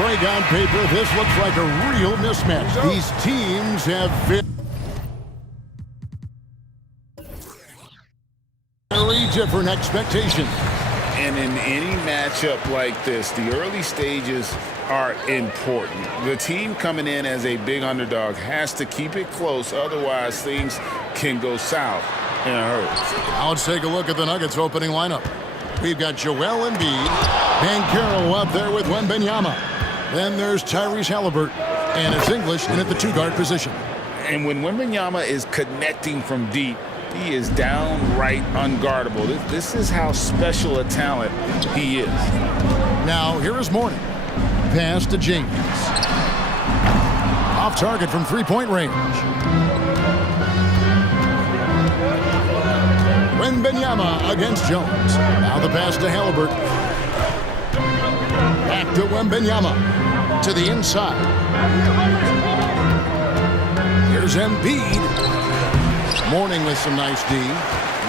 Greg, on paper, this looks like a real mismatch. These teams have very different expectations. And in any matchup like this, the early stages are important. The team coming in as a big underdog has to keep it close, otherwise things can go south in a hurry. Now let's take a look at the Nuggets opening lineup. We've got Joel Embiid, Banchero up there with Wembanyama. Then there's Tyrese Halliburton, and it's English in at the two-guard position. And when Wembanyama is connecting from deep, he is downright unguardable. This is how special a talent he is. Now, here is Mourning. Pass to James. Off target from three-point range. Wembanyama against Jones. Now the pass to Halliburton. Back to Wembanyama. To the inside. Here's Embiid. Mourning with some nice D.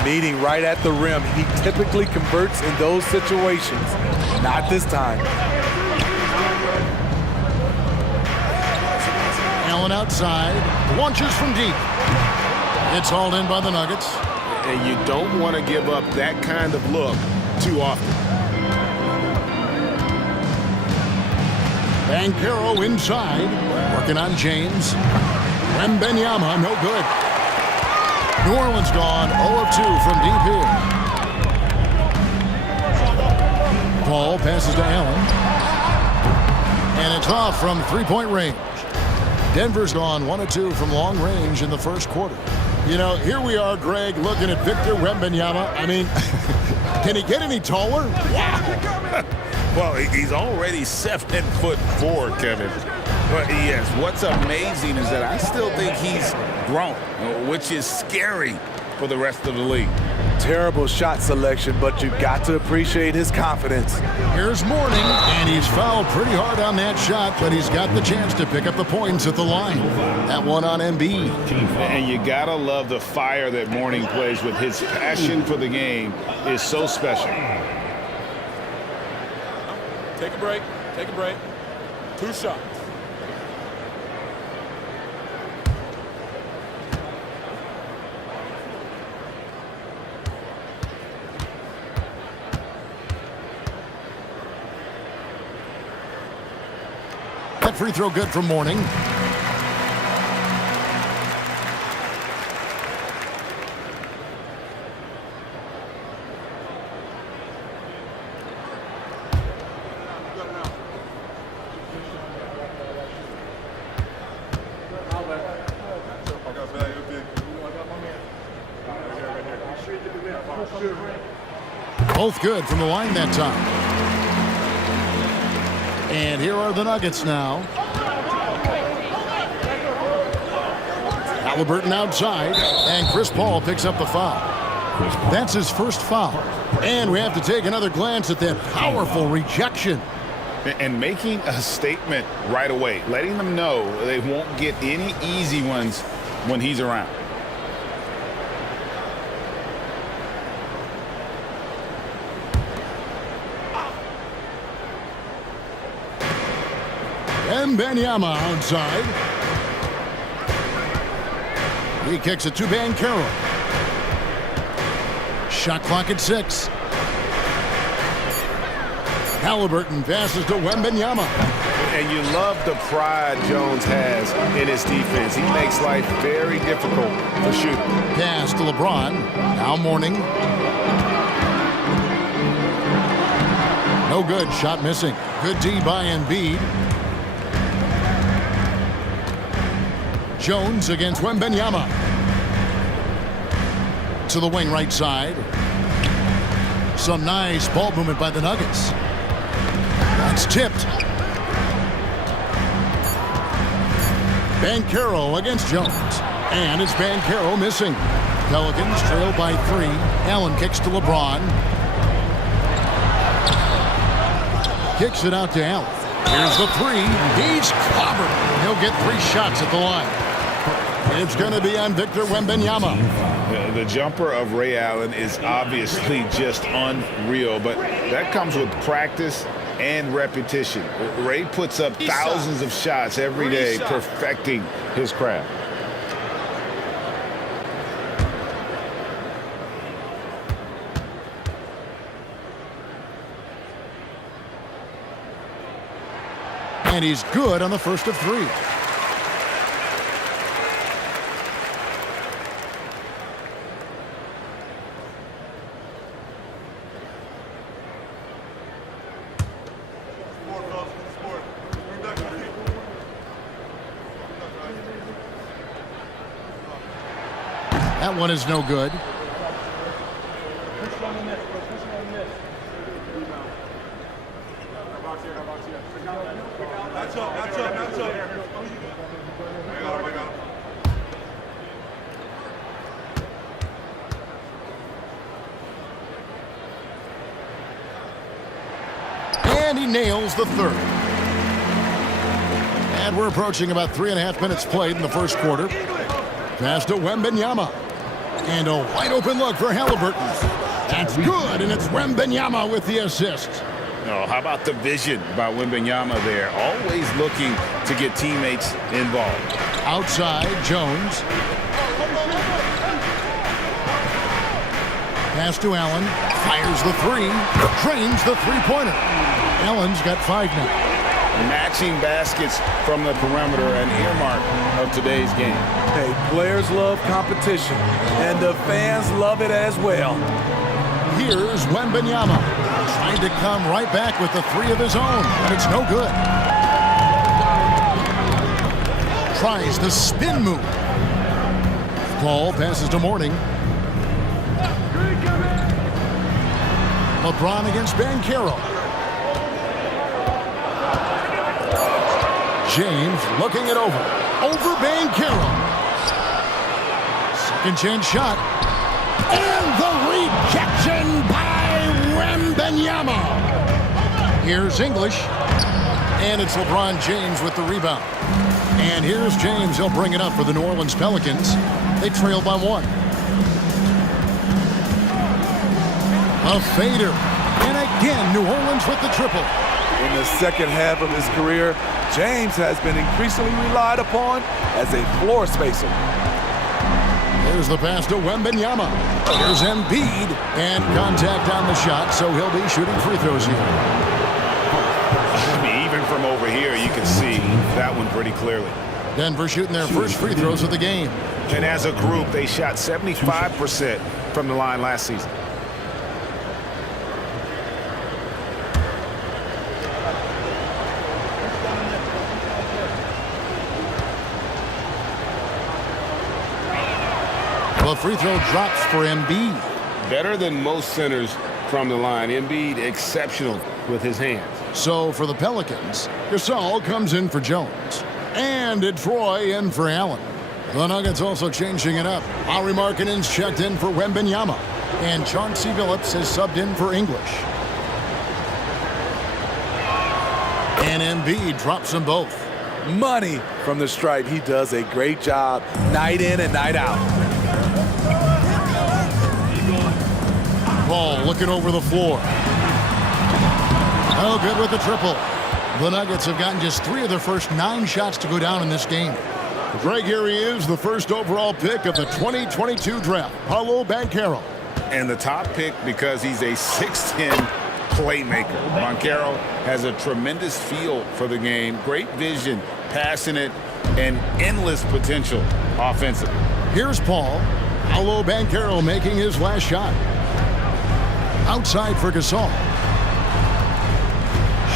Meeting right at the rim. He typically converts in those situations. Not this time. Allen outside. Launches from deep. It's hauled in by the Nuggets. And you don't want to give up that kind of look too often. Banchero inside. Working on James. Wembanyama, no good. New Orleans gone 0 of 2 from deep here. Paul passes to Allen. And it's off from three-point range. Denver's gone 1 of 2 from long range in the first quarter. You know, here we are, Greg, looking at Victor Wembanyama. I mean, can he get any taller? Wow. Well, he's already 7'4", Kevin. But yes, what's amazing is that I still think he's grown, which is scary for the rest of the league. Terrible shot selection, but you've got to appreciate his confidence. Here's Mourning, and he's fouled pretty hard on that shot, but he's got the chance to pick up the points at the line. That one on Embiid. And you gotta love the fire that Mourning plays with. His passion for the game is so special. Take a break. Take a break. 2 shots. That free throw good from Mourning. Both good from the line that time. And here are the Nuggets now. Halliburton outside, and Chris Paul picks up the foul. That's his first foul. And we have to take another glance at that powerful rejection. And making a statement right away, letting them know they won't get any easy ones when he's around. Wembanyama outside. He kicks it to Banchero. Shot clock at 6. Halliburton passes to Wembanyama. And you love the pride Jones has in his defense. He makes life very difficult for shooting. Pass to LeBron. Now Mourning. No good. Shot missing. Good D by Embiid. Jones against Wembanyama. To the wing right side. Some nice ball movement by the Nuggets. That's tipped. Banchero against Jones. And it's Banchero missing. Pelicans trail by 3. Allen kicks to LeBron. Kicks it out to Allen. Here's the 3. He's clobbered. He'll get 3 shots at the line. It's going to be on Victor Wembanyama. The jumper of Ray Allen is obviously just unreal, but that comes with practice and repetition. Ray puts up thousands of shots every day, perfecting his craft. And he's good on the first of 3. That one is no good. And he nails the third. And we're approaching about 3.5 minutes played in the first quarter. Pass to Wembanyama. And a wide open look for Halliburton. That's good, and it's Wembanyama with the assist. Oh, how about the vision by Wembanyama there? Always looking to get teammates involved. Outside, Jones. Pass to Allen. Fires the 3. Drains the three-pointer. Allen's got 5 now. Matching baskets from the perimeter, an earmark of today's game. Hey, players love competition, and the fans love it as well. Here's Wembanyama. Trying to come right back with the 3 of his own, but it's no good. Tries the spin move. Paul passes to Mourning. LeBron against Banchero. James looking it over. Over Banchero. Second chance shot. And the rejection by Wembanyama. Here's English. And it's LeBron James with the rebound. And here's James. He'll bring it up for the New Orleans Pelicans. They trail by 1. A fader. And again, New Orleans with the triple. In the second half of his career, James has been increasingly relied upon as a floor spacer. Here's the pass to Wembanyama. Here's Embiid. And contact on the shot, so he'll be shooting free throws here. I mean, even from over here, you can see that one pretty clearly. Denver shooting their first free throws of the game. And as a group, they shot 75% from the line last season. The free throw drops for Embiid. Better than most centers from the line. Embiid exceptional with his hands. So for the Pelicans, Gasol comes in for Jones. And Troy in for Allen. The Nuggets also changing it up. Lauri Markkanen's checked in for Wembanyama. And Chauncey Billups is subbed in for English. And Embiid drops them both. Money from the stripe. He does a great job night in and night out. Paul looking over the floor. Oh, good with the triple. The Nuggets have gotten just 3 of their first 9 shots to go down in this game. Greg, here he is, the first overall pick of the 2022 draft, Paolo Banchero. And the top pick because he's a 6'10 playmaker. Banchero has a tremendous feel for the game, great vision, passing it, and endless potential offensively. Here's Paul. Paolo Banchero making his last shot. Outside for Gasol.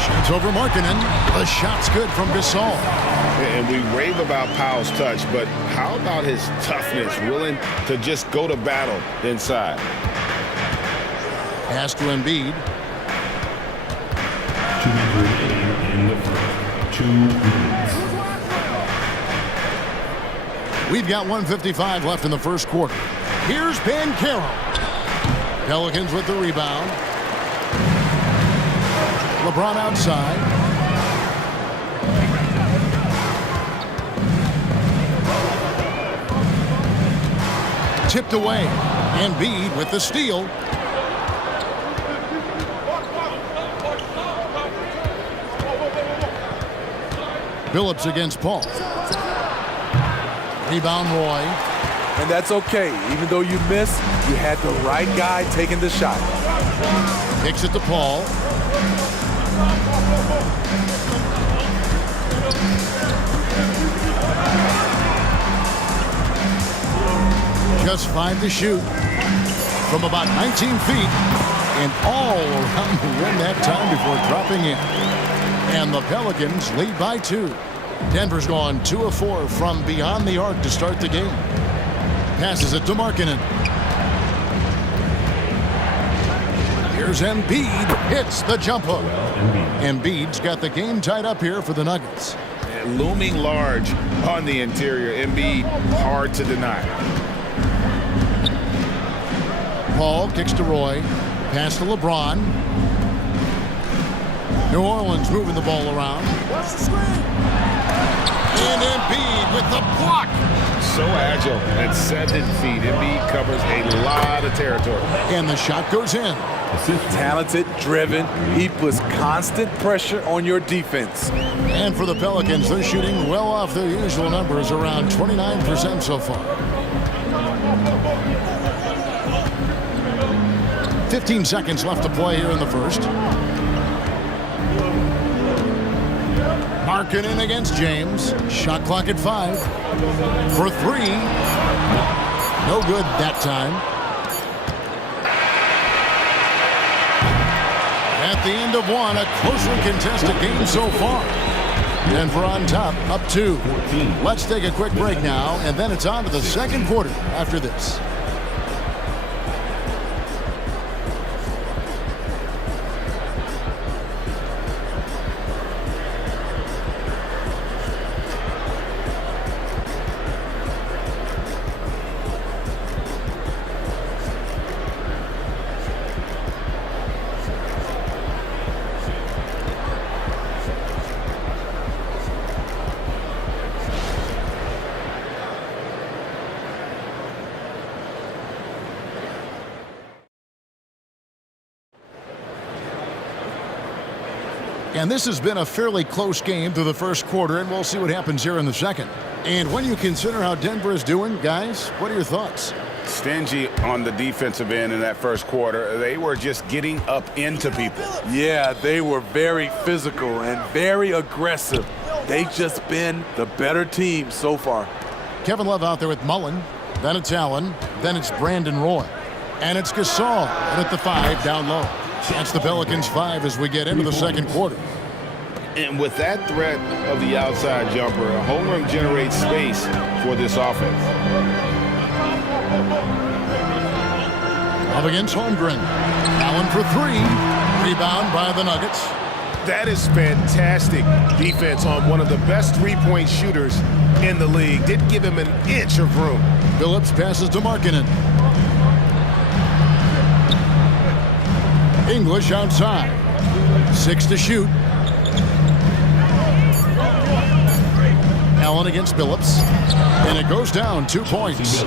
Shoots over Markkanen. The shot's good from Gasol. And we rave about Powell's touch, but how about his toughness, willing to just go to battle inside? Pass to Embiid. 2 in the first 2 minutes. We've got 1:55 left in the first quarter. Here's Banchero. Pelicans with the rebound. LeBron outside. Tipped away. Embiid with the steal. Billups against Paul. Rebound Roy. And that's okay. Even though you miss, you had the right guy taking the shot. Kicks it to Paul. Just 5 to shoot from about 19 feet and all around the rim that time before dropping in. And the Pelicans lead by 2. Denver's gone 2 of 4 from beyond the arc to start the game. Passes it to Markkanen. Here's Embiid. Hits the jump hook. Embiid's got the game tied up here for the Nuggets. Looming large on the interior. Embiid, hard to deny. Paul kicks to Roy. Pass to LeBron. New Orleans moving the ball around. And Embiid with the block. So agile at 7 feet. Embiid covers a lot of territory. And the shot goes in. Talented, driven. He puts constant pressure on your defense. And for the Pelicans, they're shooting well off their usual numbers, around 29% so far. 15 seconds left to play here in the first. Markkanen against James. Shot clock at 5. For 3. No good that time. At the end of 1, a closely contested game so far. Denver on top, up 2. Let's take a quick break now, and then it's on to the second quarter after this. And this has been a fairly close game through the first quarter, and we'll see what happens here in the second. And when you consider how Denver is doing, guys, what are your thoughts? Stingy on the defensive end in that first quarter. They were just getting up into people. Yeah, they were very physical and very aggressive. They've just been the better team so far. Kevin Love out there with Mullen. Then it's Allen. Then it's Brandon Roy. And it's Gasol at the 5 down low. That's the Pelicans 5 as we get into the second quarter. And with that threat of the outside jumper, Holmgren generates space for this offense. Up against Holmgren. Allen for 3. Rebound by the Nuggets. That is fantastic defense on one of the best three-point shooters in the league. Didn't give him an inch of room. Billups passes to Markkanen. English outside. 6 to shoot. Allen against Billups. And it goes down 2 points.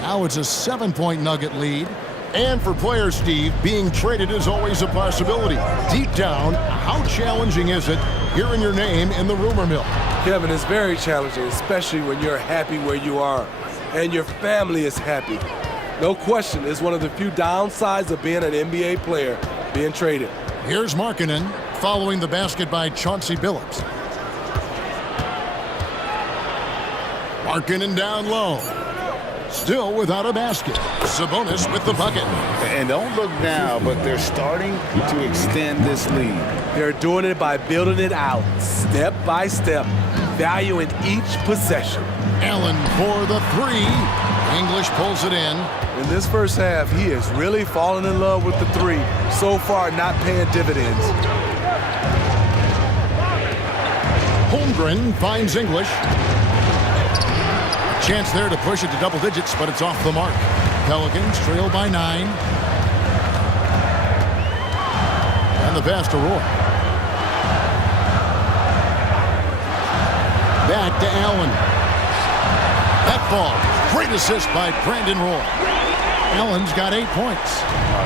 Now it's a 7-point Nugget lead. And for players, Steve, being traded is always a possibility. Deep down, how challenging is it hearing your name in the rumor mill? Kevin, it's very challenging, especially when you're happy where you are and your family is happy. No question, it's one of the few downsides of being an NBA player, being traded. Here's Markkanen following the basket by Chauncey Billups. Markkanen down low. Still without a basket. Sabonis with the bucket. And don't look now, but they're starting to extend this lead. They're doing it by building it out, step by step, valuing each possession. Allen for the 3. English pulls it in. In this first half, he is really falling in love with the 3. So far, not paying dividends. Holmgren finds English. Chance there to push it to double digits, but it's off the mark. Pelicans trail by 9. And the pass to Roy. Back to Allen. That ball. Great assist by Brandon Roy. Allen's got 8 points.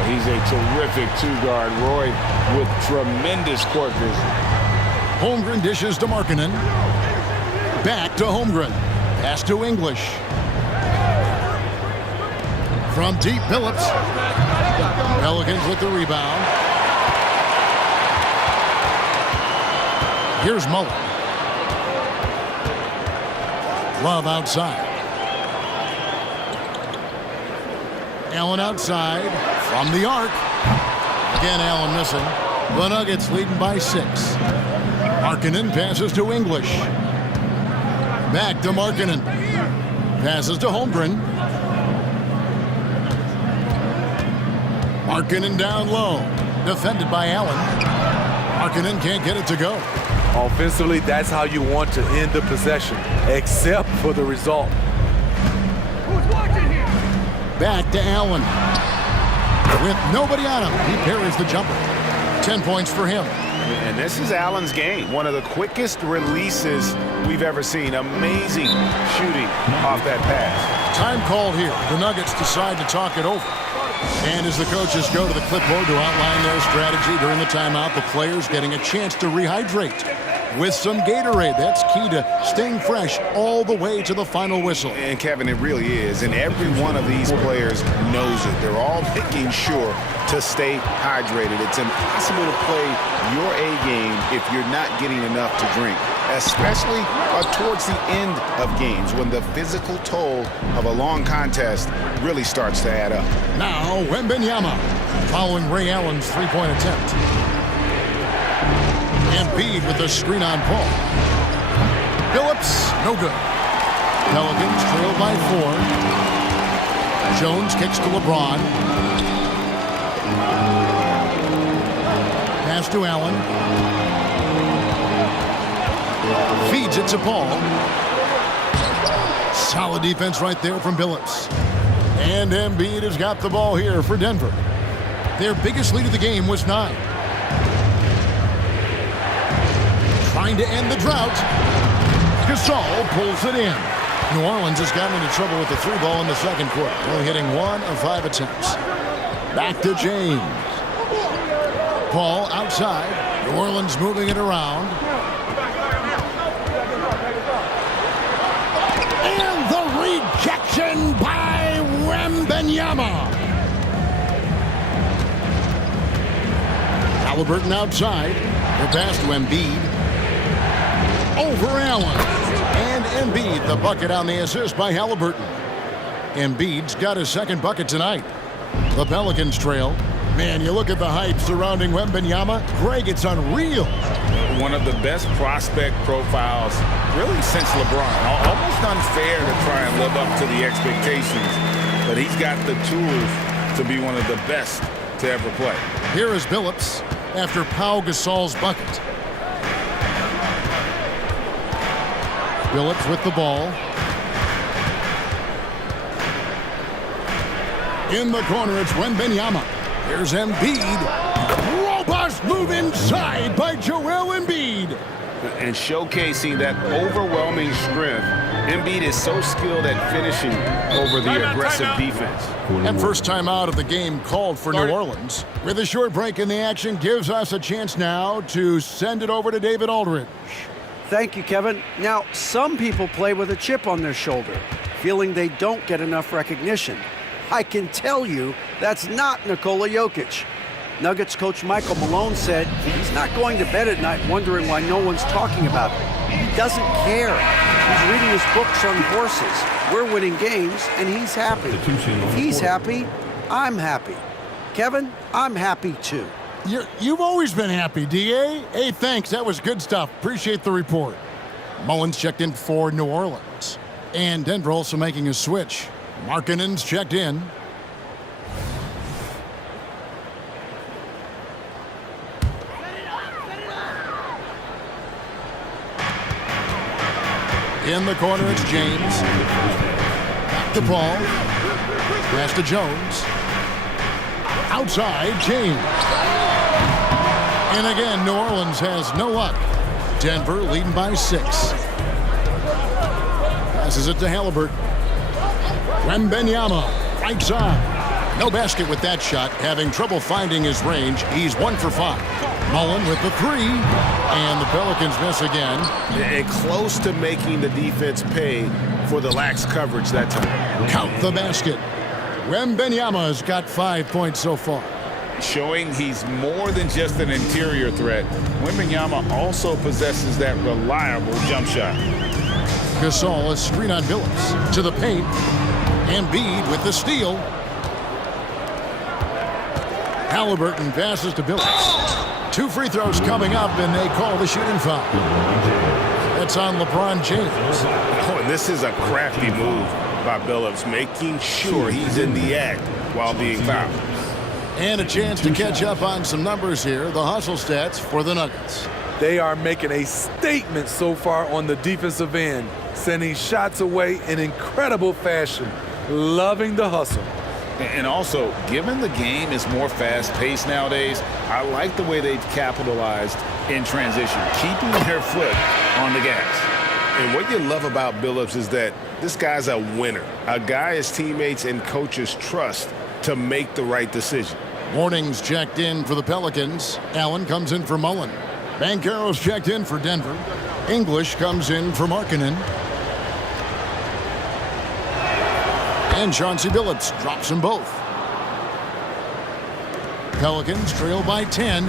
He's a terrific two-guard. Roy with tremendous court vision. Holmgren dishes to Markkanen. Back to Holmgren. Pass to English. From deep, Phillips. Pelicans with the rebound. Here's Mullen. Love outside. Allen outside from the arc. Again, Allen missing. The Nuggets leading by 6. Markkanen passes to English. Back to Markkanen. Passes to Holmgren. Markkanen down low. Defended by Allen. Markkanen can't get it to go. Offensively, that's how you want to end the possession, except for the result. Back to Allen. With nobody on him, he parries the jumper. 10 points for him. And this is Allen's game. One of the quickest releases we've ever seen. Amazing shooting off that pass. Time called here. The Nuggets decide to talk it over. And as the coaches go to the clipboard to outline their strategy during the timeout, the players getting a chance to rehydrate with some Gatorade. That's key to staying fresh all the way to the final whistle. And Kevin, it really is. And every one of these players knows it. They're all making sure to stay hydrated. It's impossible to play your A game if you're not getting enough to drink, especially towards the end of games when the physical toll of a long contest really starts to add up. Now, Wembanyama following Ray Allen's three-point attempt. Embiid with the screen on Paul. Phillips, no good. Pelicans trail by 4. Jones kicks to LeBron. Pass to Allen. Feeds it to Paul. Solid defense right there from Phillips. And Embiid has got the ball here for Denver. Their biggest lead of the game was 9. Trying to end the drought. Gasol pulls it in. New Orleans has gotten into trouble with the 3 ball in the second quarter, only hitting 1 of 5 attempts. Back to James. Paul outside. New Orleans moving it around. And the rejection by Wembanyama. Halliburton outside. The pass to Embiid. Over Allen. And Embiid, the bucket on the assist by Halliburton. Embiid's got his second bucket tonight. The Pelicans trail. Man, you look at the hype surrounding Wembanyama. Greg, it's unreal. One of the best prospect profiles really since LeBron. Almost unfair to try and live up to the expectations, but he's got the tools to be one of the best to ever play. Here is Phillips after Pau Gasol's bucket. Phillips with the ball. In the corner, it's Wembanyama. Here's Embiid. Robust move inside by Joel Embiid. And showcasing that overwhelming strength, Embiid is so skilled at finishing over the aggressive defense. And first time out of the game called for New Orleans. With a short break in the action, gives us a chance now to send it over to David Aldridge. Thank you, Kevin. Now, some people play with a chip on their shoulder, feeling they don't get enough recognition. I can tell you that's not Nikola Jokic. Nuggets coach Michael Malone said he's not going to bed at night wondering why no one's talking about him. He doesn't care. He's reading his books on horses. We're winning games, and he's happy. If he's happy, I'm happy. Kevin, I'm happy too. You've always been happy, D.A. Hey, thanks. That was good stuff. Appreciate the report. Mullins checked in for New Orleans. And Denver also making a switch. Markkanen's checked in. In the corner, it's James. Back to Paul. Pass to Jones. Outside, James. And again, New Orleans has no luck. Denver leading by 6. Passes it to Halliburton. Wembanyama, right side. No basket with that shot. Having trouble finding his range. He's 1 for 5. Mullen with the three, and the Pelicans miss again. And close to making the defense pay for the lax coverage that time. Count the basket. Wembanyama's got 5 points so far. Showing he's more than just an interior threat. Wembanyama also possesses that reliable jump shot. Gasol, a screen on Billups. To the paint. Embiid with the steal. Halliburton passes to Billups. 2 free throws coming up, and they call the shooting foul. That's on LeBron James. Oh, and this is a crafty move by Billups, making sure he's in the act while being fouled. And a chance to catch up on some numbers here. The hustle stats for the Nuggets. They are making a statement so far on the defensive end, sending shots away in incredible fashion. Loving the hustle. And also, given the game is more fast-paced nowadays, I like the way they've capitalized in transition, keeping their foot on the gas. And what you love about Billups is that this guy's a winner, a guy his teammates and coaches trust to make the right decision. Morning's checked in for the Pelicans. Allen comes in for Mullen. Banchero's checked in for Denver. English comes in for Markkanen. And Chauncey Billups drops them both. Pelicans trail by 10.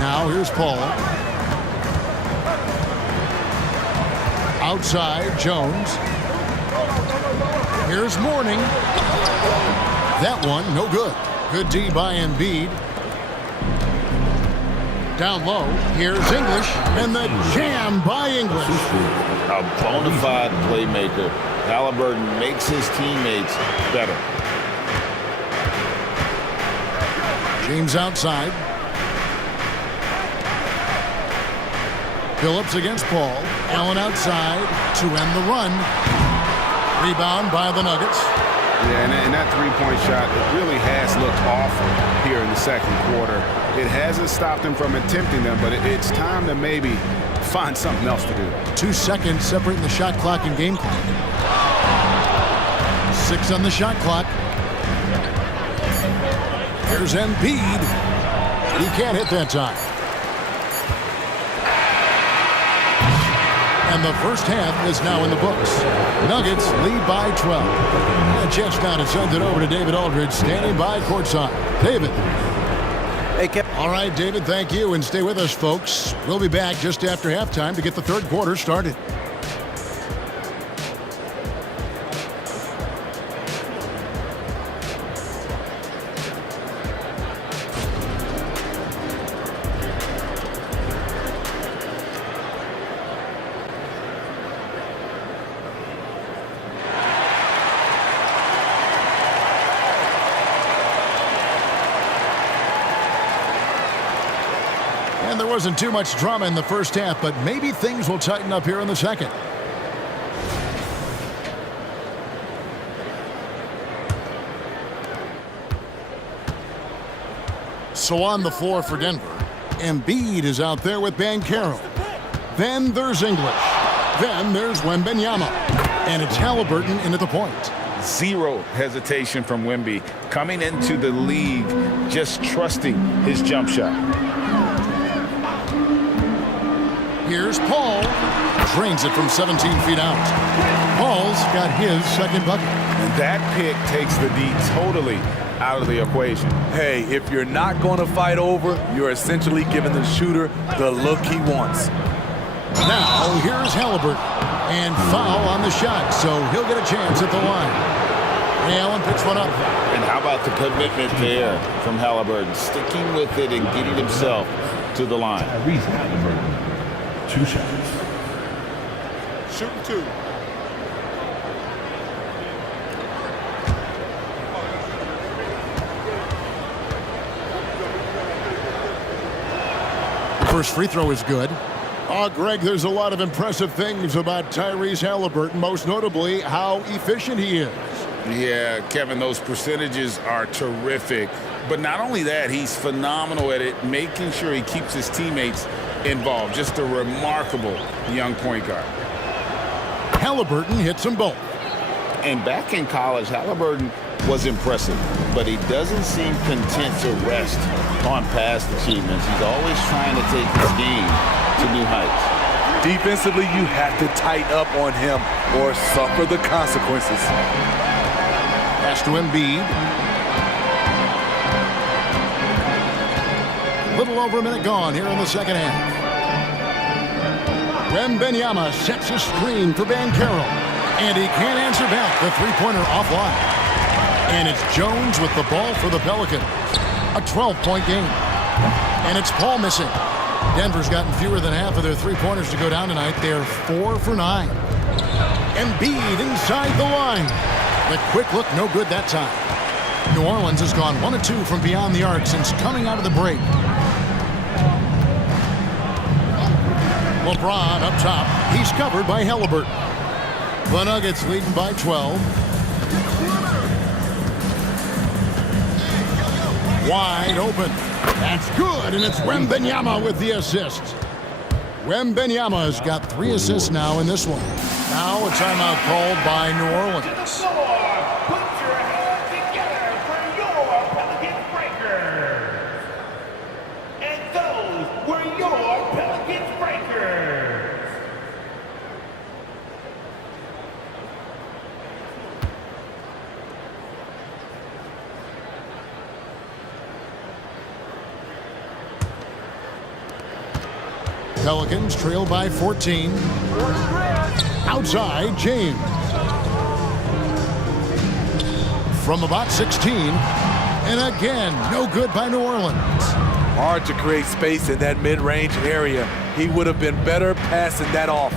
Now here's Paul. Outside, Jones. Here's Mourning. That one, no good. Good D by Embiid. Down low, here's English, and the jam by English. A bona fide playmaker. Halliburton makes his teammates better. James outside. Billups against Paul. Allen outside to end the run. Rebound by the Nuggets. Yeah, and that three-point shot, it really has looked awful here in the second quarter. It hasn't stopped him from attempting them, but it's time to maybe find something else to do. 2 seconds separating the shot clock and game clock. 6 on the shot clock. Here's Embiid. He can't hit that time. And the first half is now in the books. Nuggets lead by 12. A chance now to send it over to David Aldridge, standing by courtside. David. Hey, Kev. All right, David, thank you, and stay with us, folks. We'll be back just after halftime to get the third quarter started. And there wasn't too much drama in the first half, but maybe things will tighten up here in the second. So on the floor for Denver, Embiid is out there with Banchero. Then there's English. Then there's Wembanyama. And it's Halliburton in at the point. Zero hesitation from Wemby, coming into the league just trusting his jump shot. Here's Paul. Drains it from 17 feet out. Paul's got his second bucket. And that pick takes the D totally out of the equation. Hey, if you're not going to fight over, you're essentially giving the shooter the look he wants. Now, here's Halliburton. And foul on the shot, so he'll get a chance at the line. Allen picks one up. And how about the commitment there from Halliburton, sticking with it and getting himself to the line. Tyrese Halliburton, 2 shots. Shooting 2. First free throw is good. Oh, Greg, there's a lot of impressive things about Tyrese Halliburton, most notably how efficient he is. Yeah, Kevin, those percentages are terrific. But not only that, he's phenomenal at it, making sure he keeps his teammates involved. Just a remarkable young point guard. Halliburton hits them both. And back in college, Halliburton was impressive, but he doesn't seem content to rest on past achievements. He's always trying to take his game to new heights. Defensively, you have to tighten up on him or suffer the consequences. Pass to Embiid. Little over a minute gone here in the second half. Wembanyama sets a screen for Banchero, and he can't answer back. The three-pointer offline. And it's Jones with the ball for the Pelicans. A 12-point game. And it's Paul missing. Denver's gotten fewer than half of their three-pointers to go down tonight. They're 4 for 9. Embiid inside the line. The quick look, no good that time. New Orleans has gone 1 of 2 from beyond the arc since coming out of the break. LeBron up top. He's covered by Halliburton. The Nuggets leading by 12. Wide open. That's good, and it's Wembanyama with the assist. Wembanyama's got 3 assists now in this one. Now a timeout called by New Orleans. Put your hands together for your Pelicans breakers. And those were your Pelicans breakers. Pelicans trail by 14. Outside, James. From about 16. And again, no good by New Orleans. Hard to create space in that mid-range area. He would have been better passing that off.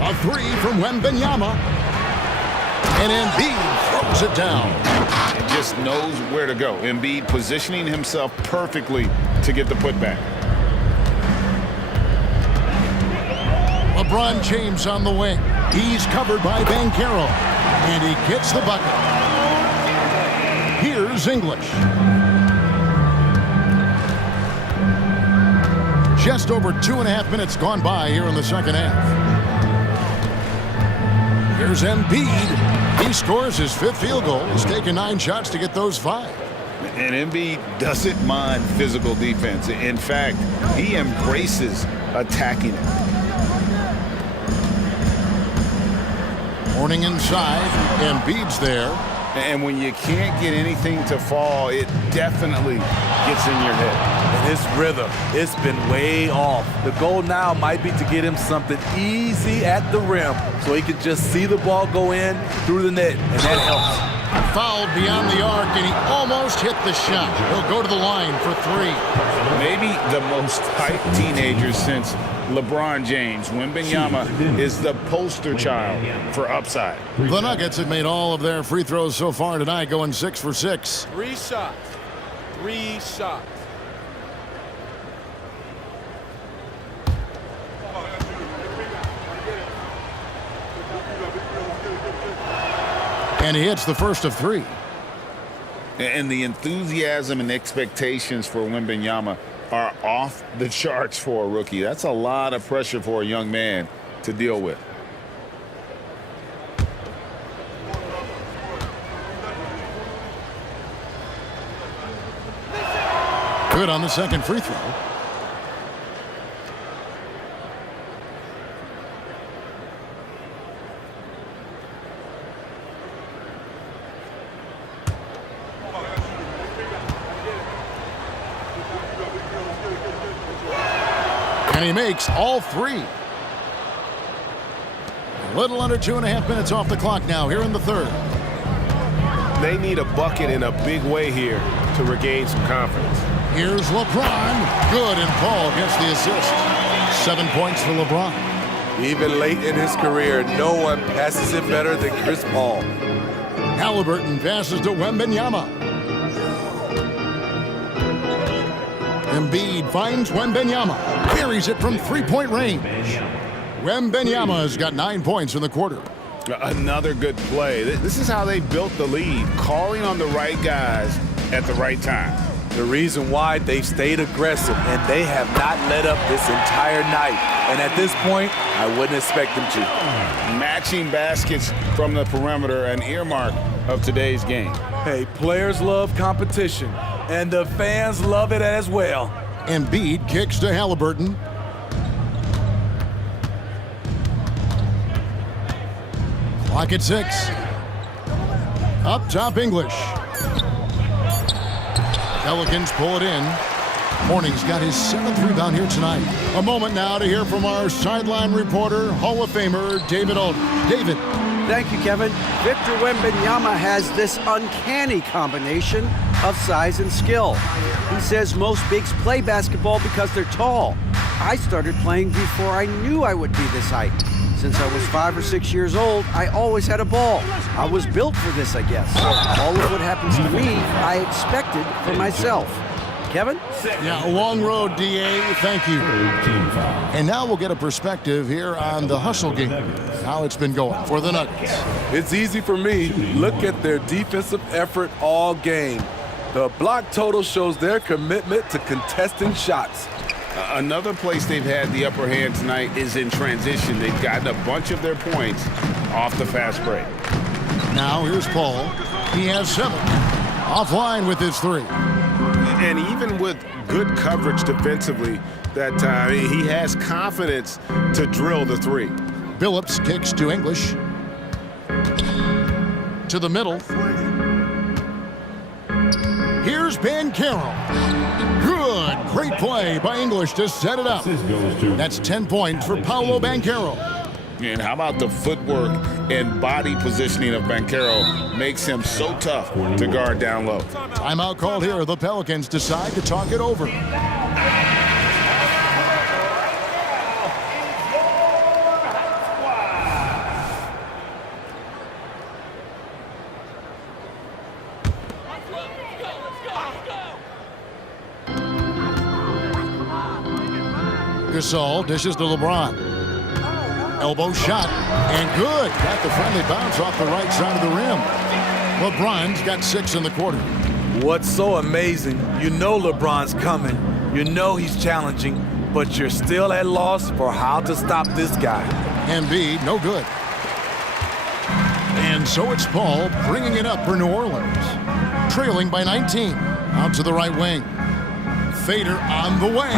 A 3 from Wembanyama. And Embiid throws it down. He just knows where to go. Embiid positioning himself perfectly to get the putback. LeBron James on the wing. He's covered by Banchero. And he gets the bucket. Here's English. Just over 2.5 minutes gone by here in the second half. Here's Embiid. He scores his 5th field goal. He's taken 9 shots to get those 5. And Embiid doesn't mind physical defense. In fact, he embraces attacking it. Morning inside. Embiid's there. And when you can't get anything to fall, it definitely gets in your head. And his rhythm, it's been way off. The goal now might be to get him something easy at the rim so he can just see the ball go in through the net, and that helps. Fouled beyond the arc, and he almost hit the shot. He'll go to the line for 3. Maybe the most hyped teenager since LeBron James. Wembanyama is the poster child for upside. The Nuggets have made all of their free throws so far tonight, going 6 for 6. 3 shots. 3 shots. And he hits the first of 3. And the enthusiasm and expectations for Wembanyama are off the charts for a rookie. That's a lot of pressure for a young man to deal with. Good on the second free throw. And he makes all 3. A little under 2.5 minutes off the clock now here in the third. They need a bucket in a big way here to regain some confidence. Here's LeBron. Good, and Paul gets the assist. 7 points for LeBron. Even late in his career, no one passes it better than Chris Paul. Halliburton passes to Wembanyama. Embiid finds Wembanyama. Carries it from 3-point range. Wembanyama's got 9 points in the quarter. Another good play. This is how they built the lead, calling on the right guys at the right time. The reason why they've stayed aggressive, and they have not let up this entire night. And at this point, I wouldn't expect them to. matching baskets from the perimeter, an earmark of today's game. Hey, players love competition, and the fans love it as well. Embiid kicks to Halliburton. Clock at 6. Up top, English. Pelicans pull it in. Mourning's got his 7th rebound here tonight. A moment now to hear from our sideline reporter, Hall of Famer David Aldridge. David. Thank you, Kevin. Victor Wembanyama has this uncanny combination of size and skill. He says most bigs play basketball because they're tall. I started playing before I knew I would be this height. Since I was 5 or 6 years old, I always had a ball. I was built for this, I guess. All of what happens to me, I expected for myself. Kevin? Yeah, a long road, D.A. Thank you. And now we'll get a perspective here on the hustle game, how it's been going for the Nuggets. It's easy for me. Look at their defensive effort all game. The block total shows their commitment to contesting shots. Another place they've had the upper hand tonight is in transition. They've gotten a bunch of their points off the fast break. Now here's Paul. He has 7. Offline with his 3. And even with good coverage defensively that time, he has confidence to drill the 3. Billups kicks to English. To the middle. Here's Banchero. Good. Great play by English to set it up. That's 10 points for Paolo Banchero. And how about the footwork and body positioning of Banchero makes him so tough to guard down low. Timeout called here. The Pelicans decide to talk it over. Gasol dishes to LeBron. Elbow shot, and good. Got the friendly bounce off the right side of the rim. LeBron's got 6 in the quarter. What's so amazing, you know LeBron's coming. You know he's challenging, but you're still at loss for how to stop this guy. Embiid, no good. And so it's Paul bringing it up for New Orleans. Trailing by 19. Out to the right wing. Fader on the way.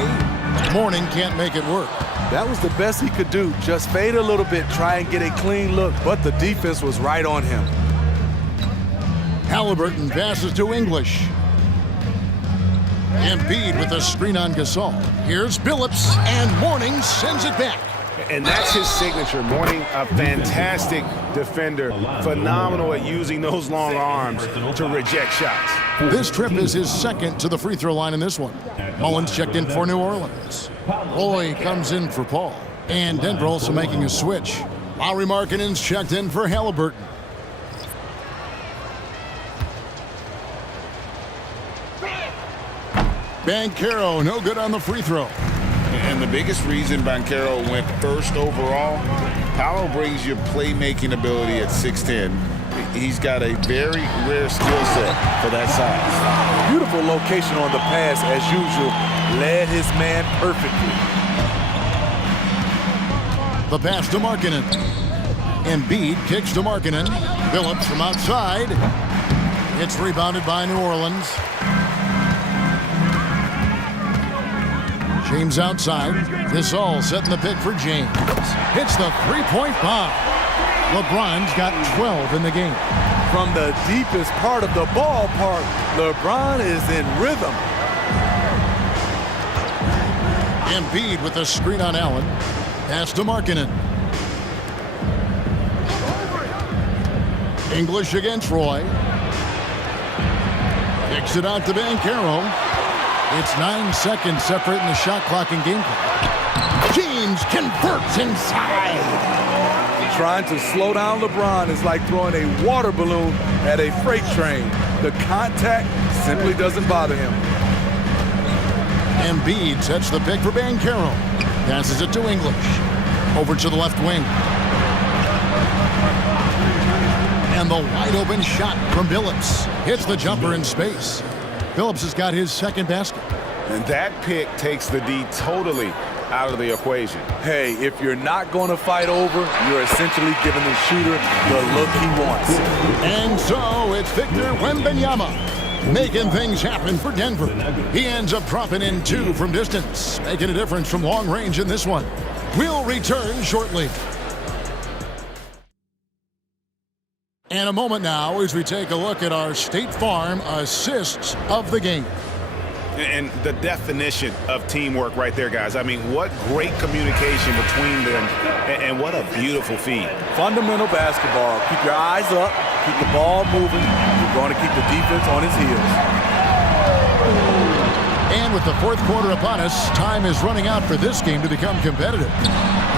Mourning can't make it work. That was the best he could do. Just fade a little bit, try and get a clean look, but the defense was right on him. Halliburton passes to English. Embiid with a screen on Gasol. Here's Billups, and Mourning sends it back. And that's his signature. Mourning, a fantastic defender. Phenomenal at using those long arms to reject shots. This trip is his 2nd to the free throw line in this one. Mullins checked in for New Orleans. Roy comes in for Paul. And Denver also making a switch. Lauri Markkanen's checked in for Halliburton. Banchero, no good on the free throw. And the biggest reason Banchero went 1st overall, Paolo brings you playmaking ability at 6'10". He's got a very rare skill set for that size. Beautiful location on the pass, as usual. Led his man perfectly. The pass to Markkanen. Embiid kicks to Markkanen. Billups from outside. It's rebounded by New Orleans. James outside. Gasol setting the pick for James. Hits the 3-point bomb. LeBron's got 12 in the game. From the deepest part of the ballpark, LeBron is in rhythm. Embiid with a screen on Allen. Pass to Markkanen. English against Roy. Kicks it out to Banchero. It's 9 seconds separating the shot clock and game clock. James converts inside. Trying to slow down LeBron is like throwing a water balloon at a freight train. The contact simply doesn't bother him. Embiid sets the pick for Banchero. Passes it to English. Over to the left wing. And the wide open shot from Billups. Hits the jumper in space. Billups has got his 2nd basket. And that pick takes the D totally out of the equation. Hey, if you're not going to fight over, you're essentially giving the shooter the look he wants. And so it's Victor Wembanyama making things happen for Denver. He ends up dropping in 2 from distance, making a difference from long range in this one. We'll return shortly. And a moment now as we take a look at our State Farm assists of the game. And the definition of teamwork right there, guys. I mean, what great communication between them, and what a beautiful feed. Fundamental basketball. Keep your eyes up, keep the ball moving. You're going to keep the defense on his heels. And with the fourth quarter upon us, time is running out for this game to become competitive.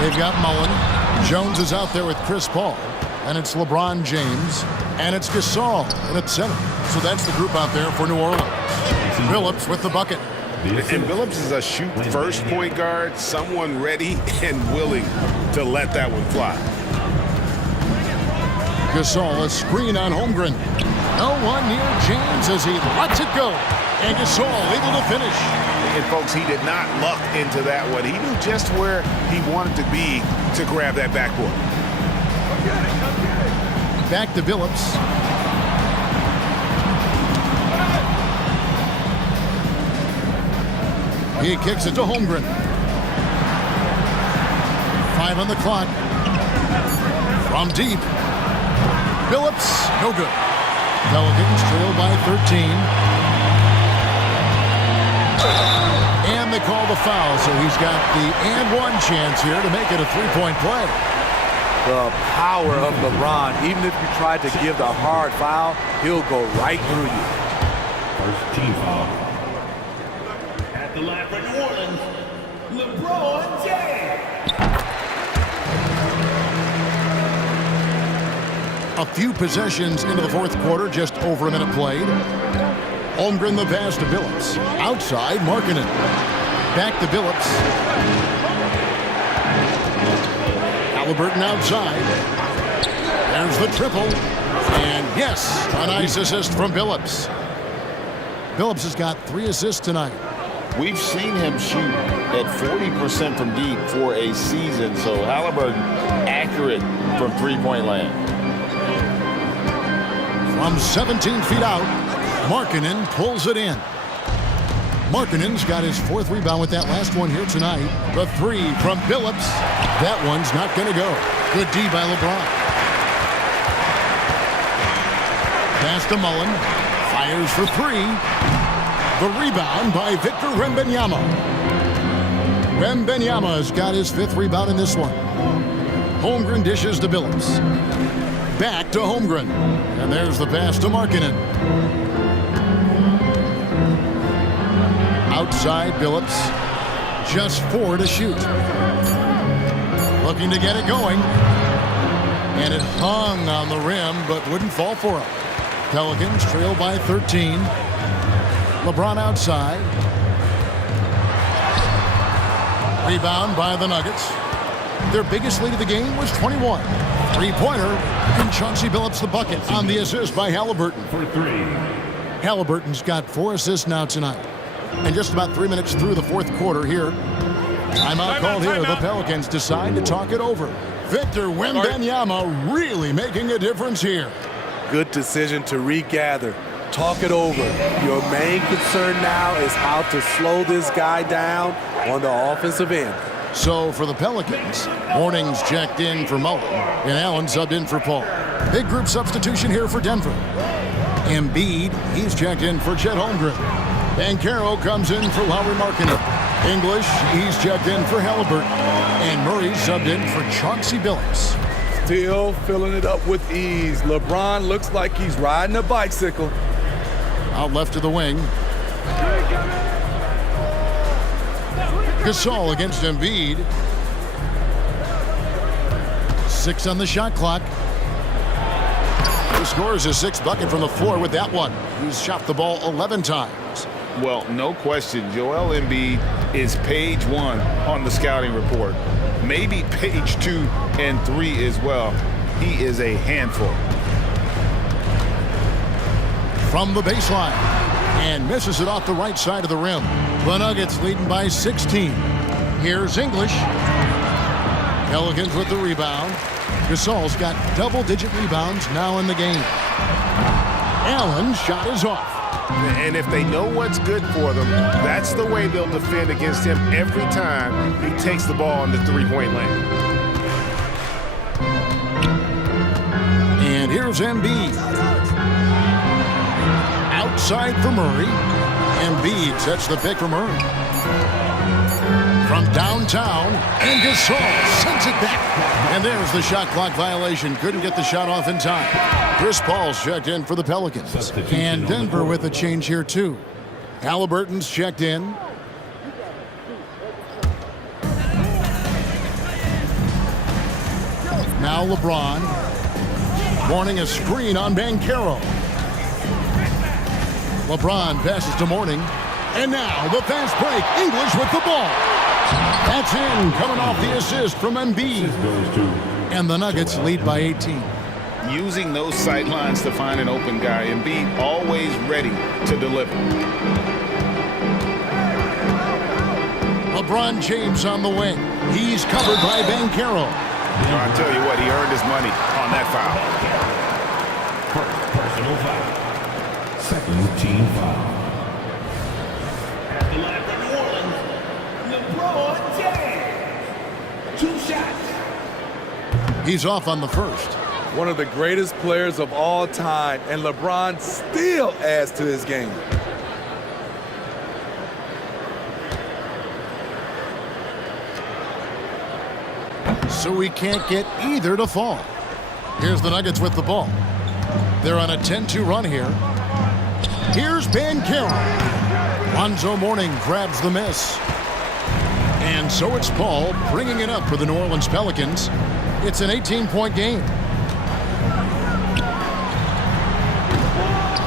They've got Mullen. Jones is out there with Chris Paul. And it's LeBron James. And it's Gasol in at center. So that's the group out there for New Orleans. Phillips with the bucket. And Phillips is a shoot-first point guard, someone ready and willing to let that one fly. Gasol, a screen on Holmgren. No one near James as he lets it go. And Gasol able to finish. And folks, he did not luck into that one. He knew just where he wanted to be to grab that backboard. Back to Phillips. He kicks it to Holmgren. 5 on the clock. From deep. Phillips, no good. Pelicans trail by 13. And they call the foul, so he's got the and one chance here to make it a 3-point play. The power of LeBron. Even if you tried to give the hard foul, he'll go right through you. First team foul. At the line for New Orleans, LeBron James. A few possessions into the fourth quarter, just over a minute played. Holmgren the pass to Phillips. Outside, Markkanen. Back to Phillips. Halliburton outside. There's the triple. And yes, a nice assist from Phillips. Phillips has got 3 assists tonight. We've seen him shoot at 40% from deep for a season, so Halliburton accurate from three-point land. From 17 feet out, Markkanen pulls it in. Markkanen's got his 4th rebound with that last one here tonight. The 3 from Phillips. That one's not going to go. Good D by LeBron. Pass to Mullen. Fires for 3. The rebound by Victor Wembanyama. Wembanyama's got his 5th rebound in this one. Holmgren dishes to Phillips. Back to Holmgren. And there's the pass to Markkanen. Outside Phillips. Just 4 to shoot. Looking to get it going. And it hung on the rim, but wouldn't fall for him. Pelicans trail by 13. LeBron outside. Rebound by the Nuggets. Their biggest lead of the game was 21. 3-pointer, and Chauncey Billups the bucket on the assist by Halliburton. For 3. Halliburton's got 4 assists now tonight. And just about 3 minutes through the fourth quarter here. Timeout called here. The Pelicans decide to talk it over. Victor Wembanyama really making a difference here. Good decision to regather. Talk it over. Your main concern now is how to slow this guy down on the offensive end. So for the Pelicans, Mornings checked in for Mullen, and Allen subbed in for Paul. Big group substitution here for Denver. Embiid, he's checked in for Chet Holmgren. Banchero comes in for Lauri Markkanen. English, he's checked in for Halliburton. And Murray subbed in for Chauncey Billups. Still filling it up with ease. LeBron looks like he's riding a bicycle. Out left to the wing. Gasol against Embiid. 6 on the shot clock. He scores his 6th bucket from the floor with that one. He's shot the ball 11 times. Well, no question, Joel Embiid is page 1 on the scouting report. Maybe page 2 and 3 as well. He is a handful. From the baseline. And misses it off the right side of the rim. The Nuggets leading by 16. Here's English. Pelicans with the rebound. Gasol's got double-digit rebounds now in the game. Allen's shot is off. And if they know what's good for them, that's the way they'll defend against him every time he takes the ball in the three-point lane. And here's Embiid. Outside for Murray. Embiid sets the pick for Murray. From downtown, and Gasol sends it back. And there's the shot clock violation. Couldn't get the shot off in time. Chris Paul's checked in for the Pelicans. And Denver with a change here, too. Halliburton's checked in. Now LeBron. Mourning a screen on Banchero. LeBron passes to Mourning. And now the fast break. English with the ball. That's in, coming off the assist from Embiid. And the Nuggets lead by 18. Using those sight lines to find an open guy. Embiid always ready to deliver. LeBron James on the wing. He's covered by Banchero. I tell you what, he earned his money on that foul. Personal foul. Second team foul. At the line for New Orleans, LeBron James. 2 shots. He's off on the first. One of the greatest players of all time, and LeBron still adds to his game. So we can't get either to fall. Here's the Nuggets with the ball. They're on a 10-2 run here. Here's Banchero. Lonzo Mourning grabs the miss. And so it's Paul bringing it up for the New Orleans Pelicans. It's an 18-point game.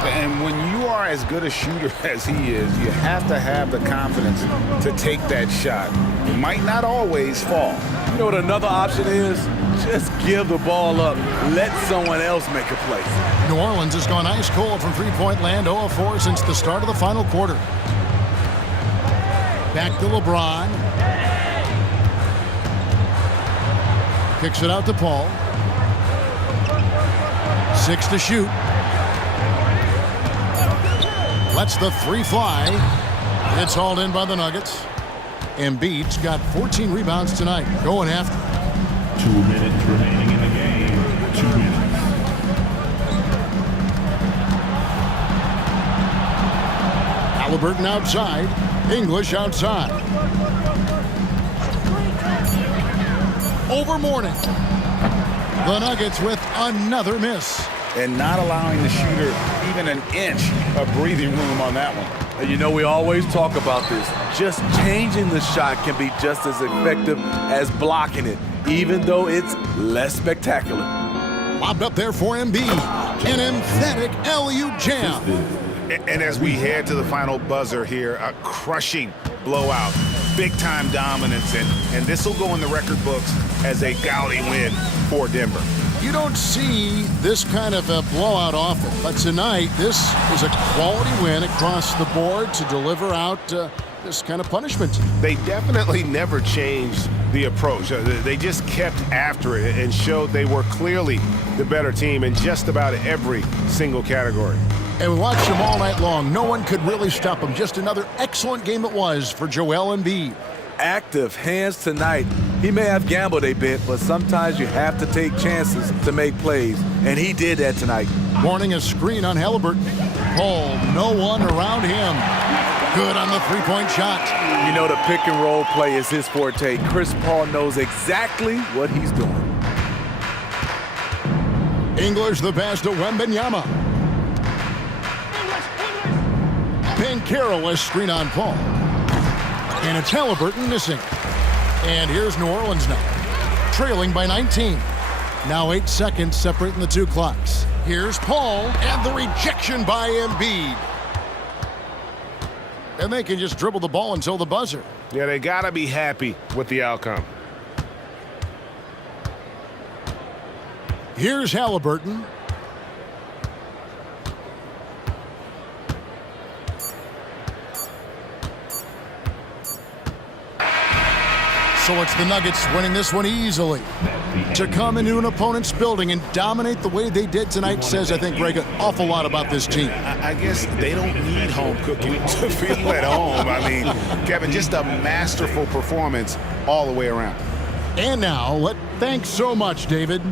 And when you are as good a shooter as he is, you have to have the confidence to take that shot. It might not always fall. You know what another option is? Just give the ball up. Let someone else make a play. New Orleans has gone ice cold from three-point land, 0 of 4 since the start of the final quarter. Back to LeBron. Kicks it out to Paul. 6 to shoot. Lets the three fly. It's hauled in by the Nuggets. Embiid's got 14 rebounds tonight. Going after. 2 minutes remaining in the game. 2 minutes. Halliburton outside. English outside. Over Mourning. The Nuggets with another miss. And not allowing the shooter even an inch of breathing room on that one. And you know, we always talk about this. Just changing the shot can be just as effective as blocking it, even though it's less spectacular. Lobbed up there for Embiid. An emphatic LU jam. And as we head to the final buzzer here, a crushing blowout, big-time dominance, and this will go in the record books as a gaudy win for Denver. You don't see this kind of a blowout often, but tonight this is a quality win across the board to deliver out this kind of punishment. They definitely never changed the approach. They just kept after it and showed they were clearly the better team in just about every single category. And we watched them all night long. No one could really stop them. Just another excellent game it was for Joel Embiid. Active hands tonight. He may have gambled a bit, but sometimes you have to take chances to make plays, and he did that tonight. Mourning a screen on Halliburton. Paul, no one around him. Good on the three-point shot. You know the pick and roll play is his forte. Chris Paul knows exactly what he's doing. English the pass to Wembanyama. Banchero a screen on Paul. And it's Halliburton missing. And here's New Orleans now, trailing by 19. Now 8 seconds separating the two clocks. Here's Paul, and the rejection by Embiid. And they can just dribble the ball until the buzzer. Yeah, they got to be happy with the outcome. Here's Halliburton. So it's the Nuggets winning this one easily. To come into an opponent's building and dominate the way they did tonight says, I think, Greg, an awful lot about this team. I guess they don't need home cooking to feel at home. I mean, Kevin, just a masterful performance all the way around. And now, thanks so much, David.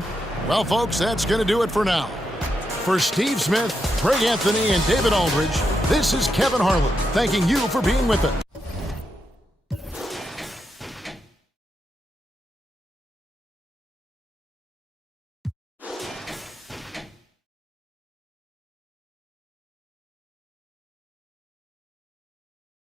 Well, folks, that's going to do it for now. For Steve Smith, Craig Anthony, and David Aldridge, this is Kevin Harlan, thanking you for being with us.